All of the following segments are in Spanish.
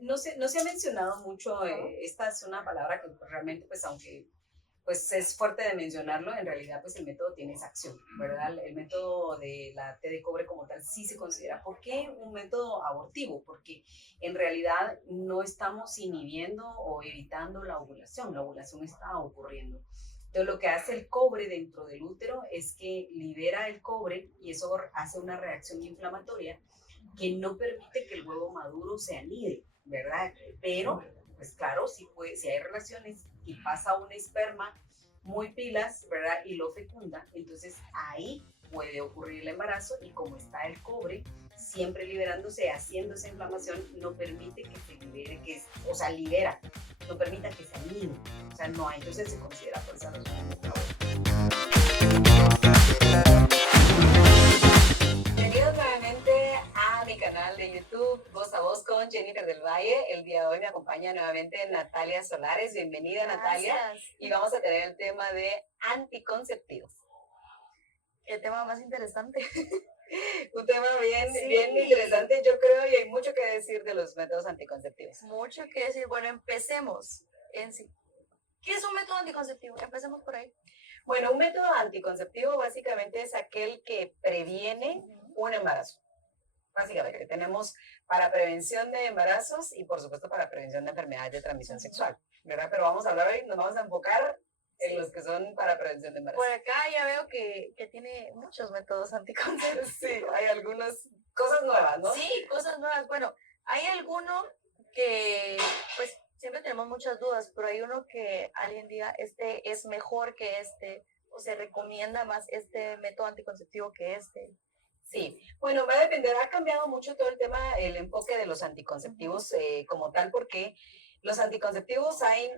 No se ha mencionado mucho, esta es una palabra que pues, realmente, pues aunque pues es fuerte de mencionarlo, en realidad pues el método tiene esa acción, ¿verdad? El método de la T de cobre como tal sí se considera. ¿Por qué un método abortivo? Porque en realidad no estamos inhibiendo o evitando la ovulación está ocurriendo. Entonces lo que hace el cobre dentro del útero es que libera el cobre y eso hace una reacción inflamatoria que no permite que el huevo maduro se anide, ¿verdad? Pero, pues claro, si hay relaciones y pasa un esperma muy pilas, ¿verdad? Y lo fecunda, entonces ahí puede ocurrir el embarazo y como está el cobre siempre liberándose, haciendo esa inflamación, no permite que se libere, o sea, libera, no permita que se anide, o sea, no hay, entonces se considera por esa razón. Bienvenidos nuevamente a mi canal de YouTube, Voz a Voz con Jennifer del Valle. El día de hoy me acompaña nuevamente Natalia Solares. Bienvenida, Natalia. Gracias. Y vamos a tener el tema de anticonceptivos. El tema más interesante. Un tema bien, Sí. bien interesante, yo creo, y hay mucho que decir de los métodos anticonceptivos. Mucho que decir. Bueno, empecemos en sí. ¿Qué es un método anticonceptivo? Empecemos por ahí. Bueno, un método anticonceptivo básicamente es aquel que previene un embarazo. Básicamente, tenemos para prevención de embarazos y por supuesto para prevención de enfermedades de transmisión sexual, ¿verdad? Pero vamos a hablar hoy, nos vamos a enfocar en los que son para prevención de embarazo. Por acá ya veo que tiene muchos métodos anticonceptivos. Sí, hay algunas cosas nuevas, ¿no? Sí, cosas nuevas. Bueno, hay alguno que, pues, siempre tenemos muchas dudas, pero hay uno que hoy en día este es mejor que este, o se recomienda más este método anticonceptivo que este. Sí, bueno, va a depender, ha cambiado mucho todo el tema, el enfoque de los anticonceptivos como tal, porque los anticonceptivos hay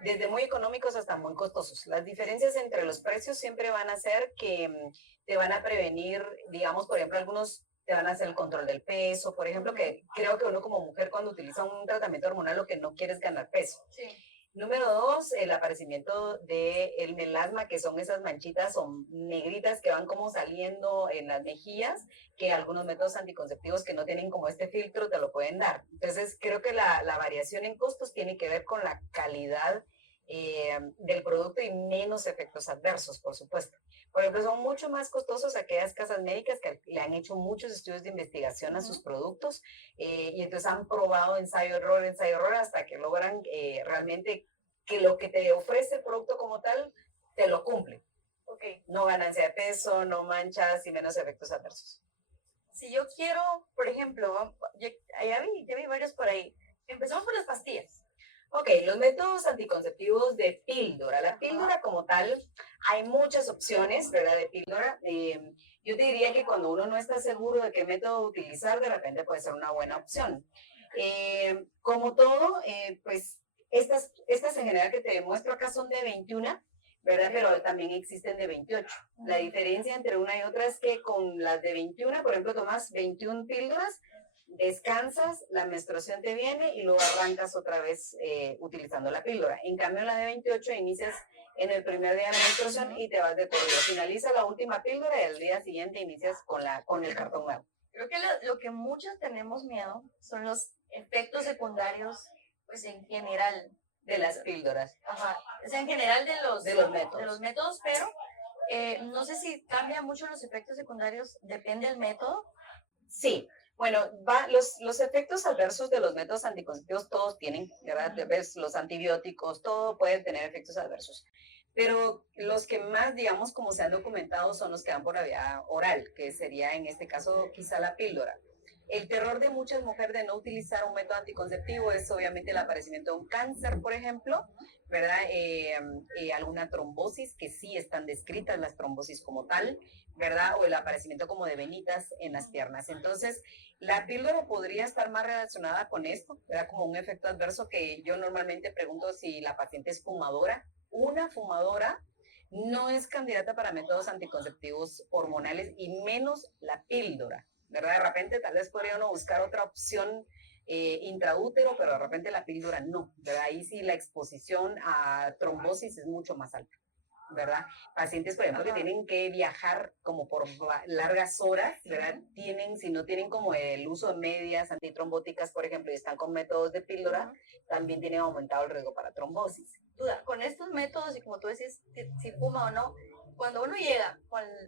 desde muy económicos hasta muy costosos. Las diferencias entre los precios siempre van a ser que te van a prevenir, digamos, por ejemplo, algunos te van a hacer el control del peso, por ejemplo, que creo que uno como mujer cuando utiliza un tratamiento hormonal lo que no quiere es ganar peso. Sí. Número dos, el aparecimiento del melasma, que son esas manchitas o negritas que van como saliendo en las mejillas, que algunos métodos anticonceptivos que no tienen como este filtro te lo pueden dar. Entonces, creo que la variación en costos tiene que ver con la calidad del producto y menos efectos adversos, por supuesto. Por ejemplo, son mucho más costosos aquellas casas médicas que le han hecho muchos estudios de investigación a sus productos y entonces han probado ensayo, error, hasta que logran realmente que lo que te ofrece el producto como tal te lo cumple. Okay. No ganancia de peso, no manchas y menos efectos adversos. Si yo quiero, por ejemplo, ya vi varios por ahí. Empezamos por las pastillas. Ok, los métodos anticonceptivos de píldora. La píldora como tal, hay muchas opciones, ¿verdad? De píldora. Yo te diría que cuando uno no está seguro de qué método utilizar, de repente puede ser una buena opción. Como todo, pues estas en general que te muestro acá son de 21, ¿verdad? Pero también existen de 28. La diferencia entre una y otra es que con las de 21, por ejemplo, tomas 21 píldoras, descansas, la menstruación te viene y luego arrancas otra vez utilizando la píldora. En cambio, la de 28 inicias en el primer día de la menstruación y te vas de corrido. Finaliza la última píldora y al día siguiente inicias con el cartón nuevo. Creo que lo que muchos tenemos miedo son los efectos secundarios, pues en general. De las píldoras. Ajá. O sea, en general de los métodos. De los métodos, pero no sé si cambia mucho los efectos secundarios, depende del método. Sí, bueno, los efectos adversos de los métodos anticonceptivos todos tienen, ¿verdad? ¿Ves? Los antibióticos, todo puede tener efectos adversos. Pero los que más, digamos, como se han documentado son los que dan por la vía oral, que sería en este caso quizá la píldora. El terror de muchas mujeres de no utilizar un método anticonceptivo es obviamente el aparecimiento de un cáncer, por ejemplo, ¿verdad? Alguna trombosis, que sí están descritas las trombosis como tal, ¿verdad? O el aparecimiento como de venitas en las piernas. Entonces, la píldora podría estar más relacionada con esto, ¿verdad? Como un efecto adverso que yo normalmente pregunto si la paciente es fumadora. Una fumadora no es candidata para métodos anticonceptivos hormonales y menos la píldora, ¿verdad? De repente tal vez podría uno buscar otra opción intraútero, pero de repente la píldora no, ¿verdad? Ahí sí la exposición a trombosis es mucho más alta. ¿verdad? Pacientes, por ejemplo, que Ajá. tienen que viajar como por largas horas, ¿verdad? Ujú, Si no tienen como el uso de medias antitrombóticas, por ejemplo, y están con métodos de píldora, ujú. también tienen aumentado el riesgo para trombosis. Duda, con estos métodos y como tú decís, si fuma o no, cuando uno llega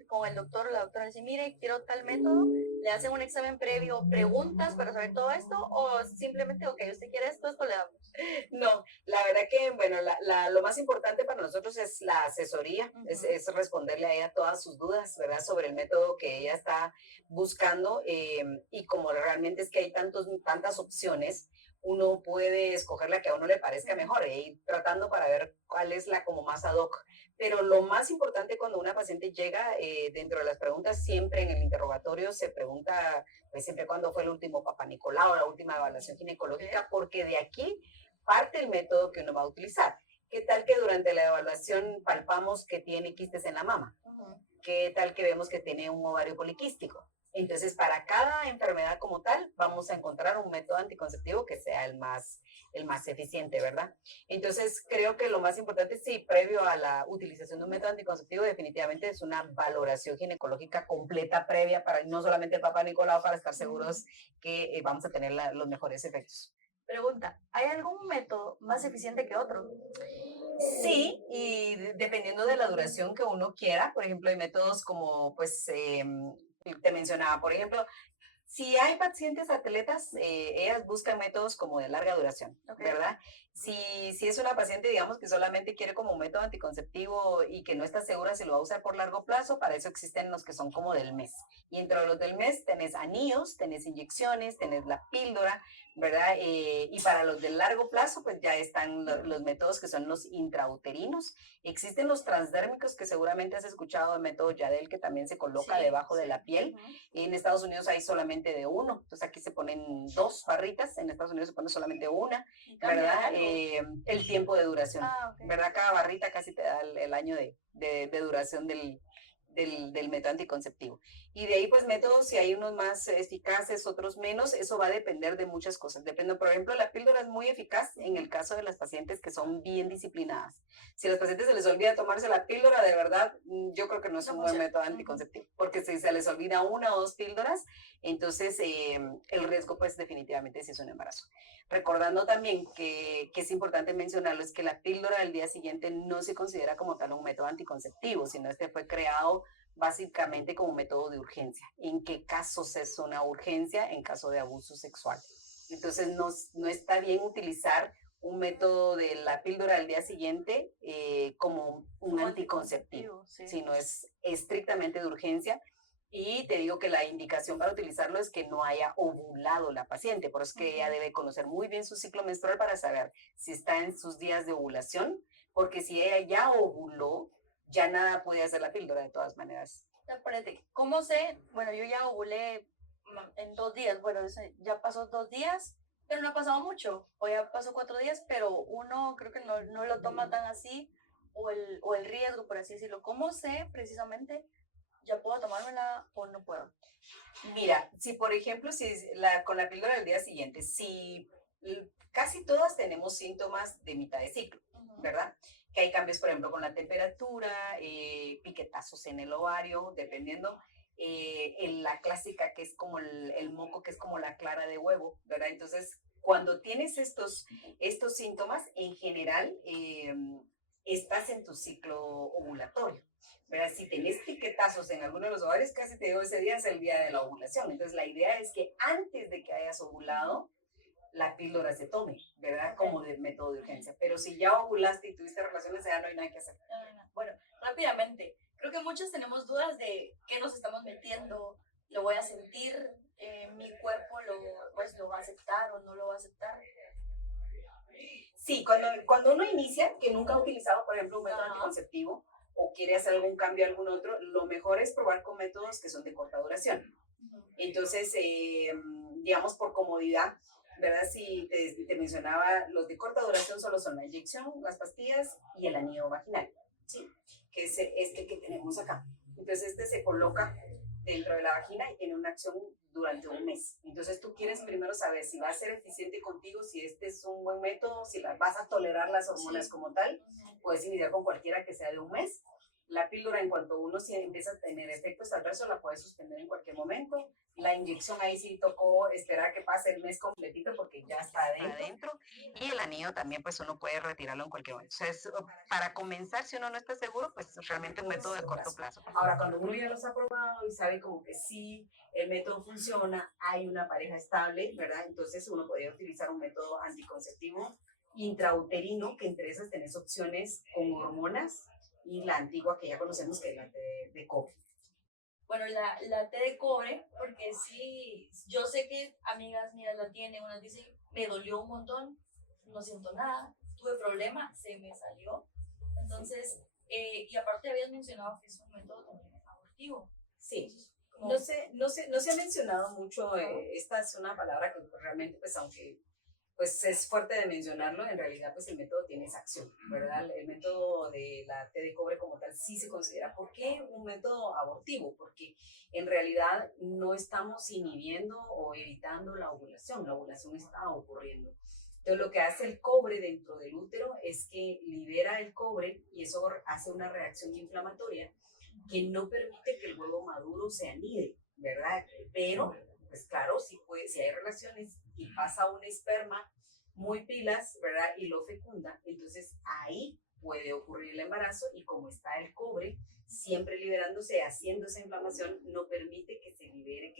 con el doctor o la doctora y dice, mire, quiero tal método, le hacen un examen previo, preguntas para saber todo esto, o simplemente, ok, usted quiere esto, esto le damos. No, la verdad que, bueno, lo más importante para nosotros es la asesoría, Ujú, es responderle a ella todas sus dudas, ¿verdad? Sobre el método que ella está buscando y como realmente es que hay tantas opciones, uno puede escoger la que a uno le parezca ujú. mejor e ir tratando para ver cuál es la como más ad hoc. Pero lo más importante cuando una paciente llega, dentro de las preguntas, siempre en el interrogatorio se pregunta, pues siempre cuándo fue el último Papá Nicolau, la última evaluación Ok. ginecológica, porque de aquí parte el método que uno va a utilizar. ¿Qué tal que durante la evaluación palpamos que tiene quistes en la mama? Ujú. ¿Qué tal que vemos que tiene un ovario poliquístico? Entonces, para cada enfermedad como tal, vamos a encontrar un método anticonceptivo que sea el más eficiente, ¿verdad? Entonces, creo que lo más importante, sí, previo a la utilización de un método anticonceptivo, definitivamente es una valoración ginecológica completa previa para no solamente el Papa Nicolau, para estar seguros que vamos a tener los mejores efectos. Pregunta, ¿hay algún método más eficiente que otro? Sí, y dependiendo de la duración que uno quiera, por ejemplo, hay métodos como, pues, te mencionaba, por ejemplo, si hay pacientes atletas, ellas buscan métodos como de larga duración, Ok. ¿verdad? Si es una paciente, digamos, que solamente quiere como un método anticonceptivo y que no está segura si lo va a usar por largo plazo, para eso existen los que son como del mes. Y entre los del mes tenés anillos, tenés inyecciones, tenés la píldora, ¿verdad? Y para los de largo plazo, pues ya están los métodos que son los intrauterinos. Existen los transdérmicos, que seguramente has escuchado, el método Yadel, que también se coloca Sí, debajo de sí. la piel. Ujú. En Estados Unidos hay solamente de uno, entonces aquí se ponen dos barritas, en Estados Unidos se pone solamente una, ¿Y cambia de ¿verdad? algo? El tiempo de duración, Ah, ok. ¿verdad? Cada barrita casi te da el año de duración del método anticonceptivo. Y de ahí, pues, métodos, si hay unos más eficaces, otros menos, eso va a depender de muchas cosas. Depende, por ejemplo, la píldora es muy eficaz en el Ujú. caso de las pacientes que son bien disciplinadas. Si a los pacientes se les olvida tomarse la píldora, de verdad, yo creo que no es No un buen funciona. método Ujú. anticonceptivo, porque si se les olvida una o dos píldoras, entonces el riesgo, pues, definitivamente sí es un embarazo. Recordando también que es importante mencionarlo, es que la píldora del día siguiente no se considera como tal un método anticonceptivo, sino este fue creado básicamente como método de urgencia. ¿En qué casos es una urgencia? En caso de abuso sexual. Entonces no está bien utilizar un método de la píldora al día siguiente como un Como anticonceptivo, anticonceptivo, sí. sino es estrictamente de urgencia. Y te digo que la indicación para utilizarlo es que no haya ovulado la paciente, por eso es que ella Ujú. debe conocer muy bien su ciclo menstrual para saber si está en sus días de ovulación, porque si ella ya ovuló, ya nada puede hacer la píldora de todas maneras. Espérate, ¿cómo sé? Bueno, yo ya ovulé en 2 días. Bueno, ya pasó 2 días, pero no ha pasado mucho. O ya pasó 4 días, pero uno creo que no lo toma tan así. O el riesgo, por así decirlo. ¿Cómo sé precisamente ya puedo tomármela o no puedo? Mira, si por ejemplo, con la píldora del día siguiente, si casi todas tenemos síntomas de mitad de ciclo, Ujú. ¿verdad? Que hay cambios, por ejemplo, con la temperatura, piquetazos en el ovario, dependiendo. La clásica que es como el moco, que es como la clara de huevo, ¿verdad? Entonces, cuando tienes estos síntomas, en general, estás en tu ciclo ovulatorio. ¿Verdad? Si tenés piquetazos en alguno de los ovarios, casi te digo, ese día es el día de la ovulación. Entonces, la idea es que antes de que hayas Ujú. ovulado, la píldora se tome, ¿verdad? Ok. Como de método de Ujú. urgencia. Pero si ya ovulaste y tuviste relaciones, ya no hay nada que hacer. Bueno, rápidamente, creo que muchos tenemos dudas de qué nos estamos metiendo, lo voy a sentir, mi cuerpo lo va a aceptar o no lo va a aceptar. Sí, cuando uno inicia, que nunca ha utilizado, por ejemplo, un método Ajá. anticonceptivo o quiere hacer algún cambio a algún otro, lo mejor es probar con métodos que son de corta duración. Ujú. Entonces, digamos, por comodidad, ¿verdad? Si te mencionaba, los de corta duración solo son la inyección, las pastillas y el anillo vaginal, ¿sí? Que es este que tenemos acá. Entonces, este se coloca dentro de la vagina y tiene una acción durante un mes. Entonces tú quieres primero saber si va a ser eficiente contigo, si este es un buen método, si vas a tolerar las hormonas como tal. Puedes iniciar con cualquiera que sea de un mes. La píldora, en cuanto uno sí empieza a tener efectos adversos, la puedes suspender en cualquier momento. La inyección ahí sí tocó esperar que pase el mes completito porque ya está adentro. Y el anillo también, pues uno puede retirarlo en cualquier momento. O sea, para comenzar, si uno no está seguro, pues realmente un método de corto plazo. Ahora, cuando uno ya los ha probado y sabe como que sí, el método funciona, hay una pareja estable, ¿verdad? Entonces uno podría utilizar un método anticonceptivo intrauterino, que entre esas tenés opciones con hormonas, y la antigua que ya conocemos, que es la de cobre. Bueno, la T de cobre, porque sí, yo sé que amigas mías la tienen, unas dicen, me dolió un montón, no siento nada, tuve problema, se me salió. Entonces, y aparte habías mencionado que es un método también abortivo. Sí. No se ha mencionado mucho, esta es una palabra que realmente, pues aunque pues es fuerte de mencionarlo, en realidad pues el método tiene esa acción, ¿verdad? El método de la T de cobre como tal sí se considera. ¿Por qué un método abortivo? Porque en realidad no estamos inhibiendo o evitando la ovulación está ocurriendo. Entonces lo que hace el cobre dentro del útero es que libera el cobre y eso hace una reacción inflamatoria que no permite que el huevo maduro se anide, ¿verdad? Pero pues claro, si hay relaciones y pasa un esperma muy pilas, ¿verdad? Y lo fecunda, entonces ahí puede ocurrir el embarazo y como está el cobre siempre liberándose, haciendo esa inflamación, no permite que se libere,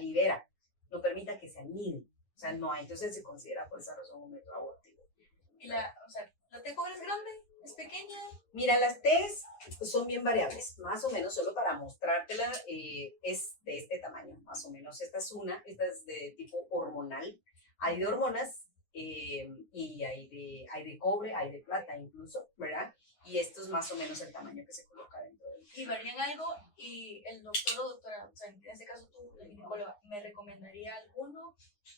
libera, no permita que se anide, o sea, no hay, entonces se considera por esa razón un método abortivo. ¿Y la T cobre es grande? ¿Es pequeña? Mira, las T's son bien variables, más o menos, solo para mostrártela, es de este tamaño, más o menos. Esta es de tipo hormonal. Hay de hormonas y hay de cobre, hay de plata incluso, ¿verdad? Y esto es más o menos el tamaño que se coloca dentro del... ¿Y varían algo? ¿Y el doctor o doctora, o sea, en este caso tú, la ginecóloga, me recomendaría alguno?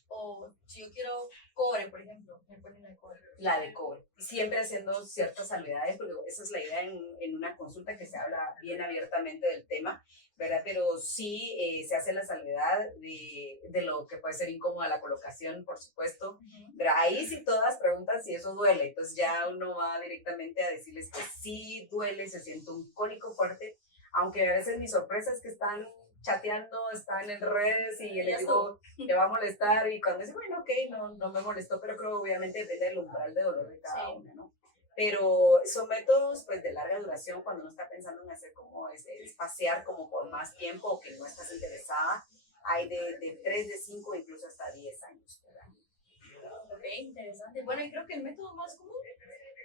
O si yo quiero cobre, por ejemplo, me ponen la de cobre. La de cobre. Siempre haciendo ciertas salvedades, porque esa es la idea en una consulta, que se habla bien abiertamente del tema, ¿verdad? Pero sí se hace la salvedad de lo que puede ser incómoda la colocación, por supuesto. Pero ahí sí todas preguntan si eso duele. Entonces ya uno va directamente a decirles que sí duele, se siente un cólico fuerte, aunque a veces mi sorpresa es que están chateando, están en redes y les digo, le va a molestar, y cuando dice, bueno, ok, no me molestó, pero creo que obviamente depende del umbral de dolor de cada una, ¿no? Pero son métodos pues de larga duración cuando uno está pensando en hacer como espaciar como por más tiempo o que no estás interesada. Hay de 3, de 5, incluso hasta 10 años, ¿verdad? Ok, interesante. Bueno, y creo que el método más común.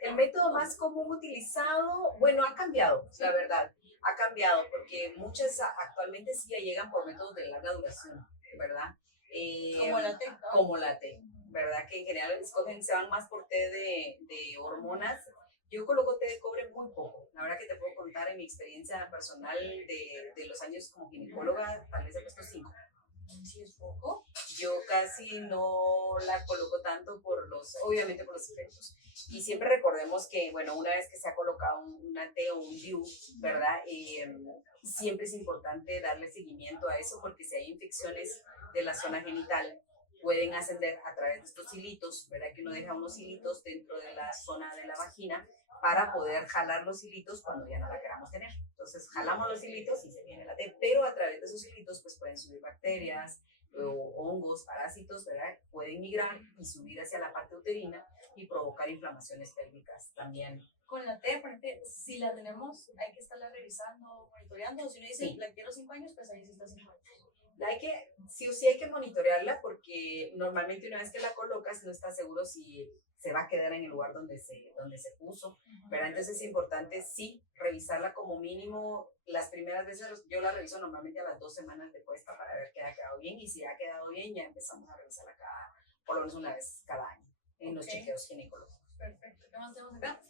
El método más común utilizado, bueno, ha cambiado, la verdad. Ha cambiado porque muchas actualmente sí ya llegan por métodos de larga duración, ¿verdad? Como la T, ¿no? Como la T, ¿verdad? Que en general se van más por té de hormonas. Yo coloco té de cobre muy poco. La verdad que te puedo contar en mi experiencia personal de los años como ginecóloga, tal vez he puesto 5. ¿Sí es poco? Yo casi no la coloco tanto obviamente por los efectos. Y siempre recordemos que, bueno, una vez que se ha colocado una T o un DIU, ¿verdad? Siempre es importante darle seguimiento a eso, porque si hay infecciones de la zona genital, pueden ascender a través de estos hilitos, ¿verdad? Que uno deja unos hilitos dentro de la zona de la vagina para poder jalar los hilitos cuando ya no la queramos tener. Entonces, jalamos los hilitos y se viene la T, pero a través de esos hilitos pues pueden subir bacterias, o hongos, parásitos, ¿verdad? Pueden migrar y subir hacia la parte uterina y provocar inflamaciones pélvicas también. Con la T, si la tenemos, hay que estarla revisando, monitoreando. Si uno dice, sí, la quiero 5 años, pues ahí sí está 5 años. Sí o sí hay que monitorearla, porque normalmente una vez que la colocas no estás seguro si se va a quedar en el lugar donde se puso, ¿verdad? Entonces es importante sí revisarla como mínimo. Las primeras veces yo la reviso normalmente a las 2 semanas de puesta para ver que ha quedado bien, y si ha quedado bien ya empezamos a revisarla por lo menos una vez cada año en los chequeos ginecológicos. Perfecto. ¿Qué más tenemos acá?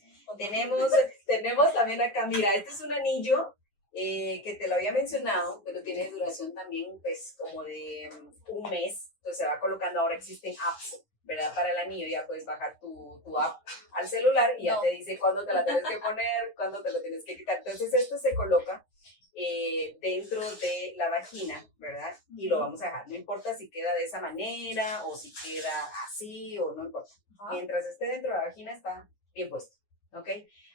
Tenemos también acá, mira, este es un anillo que te lo había mencionado, pero tiene duración también pues como de un mes. Entonces se va colocando. Ahora existen apps, ¿verdad? Para el anillo ya puedes bajar tu app al celular y ya te dice cuándo te la tienes que poner, cuándo te lo tienes que quitar. Entonces esto se coloca dentro de la vagina, ¿verdad? Y lo vamos a dejar. No importa si queda de esa manera o si queda así o no importa. Mientras esté dentro de la vagina está bien puesto, ¿ok?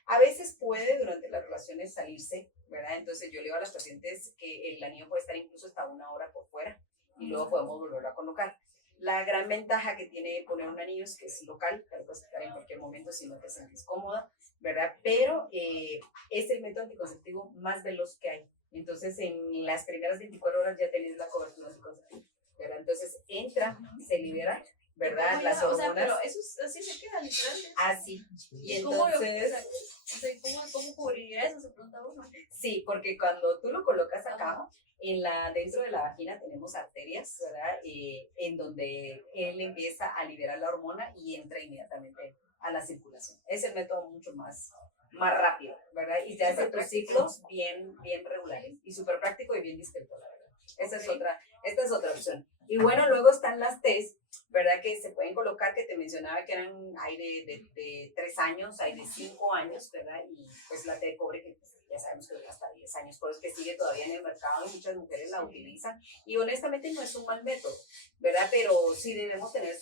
A veces puede durante las relaciones salirse, ¿verdad? Entonces yo le digo a las pacientes que el anillo puede estar incluso hasta 1 hora por fuera y luego podemos volverlo a colocar. La gran ventaja que tiene poner un anillo es que es local, te lo puedes quitar en cualquier momento si no te sientes cómoda, ¿verdad? Pero es el método anticonceptivo más veloz que hay. Entonces, en las primeras 24 horas ya tenés la cobertura anticonceptiva, ¿verdad? Entonces, entra, se libera, ¿verdad? Las hormonas. O sea, pero eso así se queda, literalmente. Así. Y entonces... ¿Cómo cubriría eso? Se pregunta uno. Sí, porque cuando tú lo colocas acá, dentro de la vagina tenemos arterias, ¿verdad? En donde él empieza a liberar la hormona y entra inmediatamente a la circulación. Es el método mucho más rápido, ¿verdad? Y te hace tus ciclos bien regulares y súper práctico y bien discreto, la verdad. Esta es otra opción. Y bueno, luego están las T's, ¿verdad? Que se pueden colocar, que te mencionaba que hay de 3 años, hay de 5 años, ¿verdad? Y pues la T de cobre, que pues, ya sabemos que dura hasta 10 años, por eso es que sigue todavía en el mercado y muchas mujeres la utilizan. Y honestamente no es un mal método, ¿verdad? Pero sí debemos tener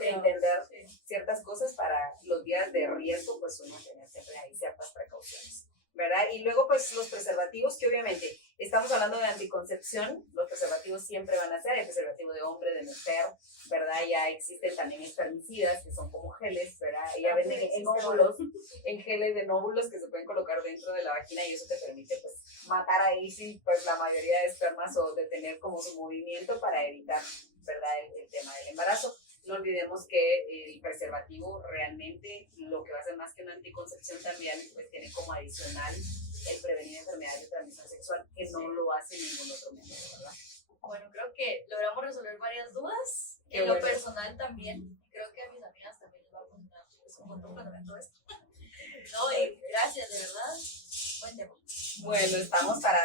entender ciertas cosas para los días de riesgo, pues uno tener siempre ahí ciertas precauciones, ¿verdad? Y luego pues los preservativos, que obviamente estamos hablando de anticoncepción, los preservativos siempre van a ser el preservativo de hombre, de mujer, ¿verdad? Ya existen también espermicidas que son como geles, ¿verdad? Ya venden en geles de nódulos que se pueden colocar dentro de la vagina y eso te permite pues matar ahí sí, pues la mayoría de espermas o detener como su movimiento para evitar, ¿verdad? El tema del embarazo. No olvidemos que el preservativo realmente lo que va a hacer más que una anticoncepción también pues tiene como adicional el prevenir enfermedades de transmisión sexual que no lo hace ningún otro método, ¿verdad? Bueno, creo que logramos resolver varias dudas. Qué en bueno. Lo personal también. Creo que a mis amigas también les va a funcionar pues, un montón cuando vean todo esto. No, y gracias, de verdad. Buen tema. Bueno, estamos para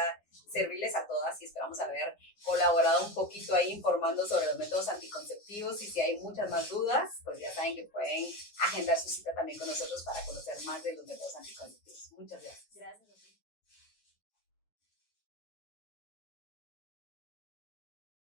servirles a todas y esperamos haber colaborado un poquito ahí informando sobre los métodos anticonceptivos y si hay muchas más dudas, pues ya saben que pueden agendar su cita también con nosotros para conocer más de los métodos anticonceptivos. Muchas gracias.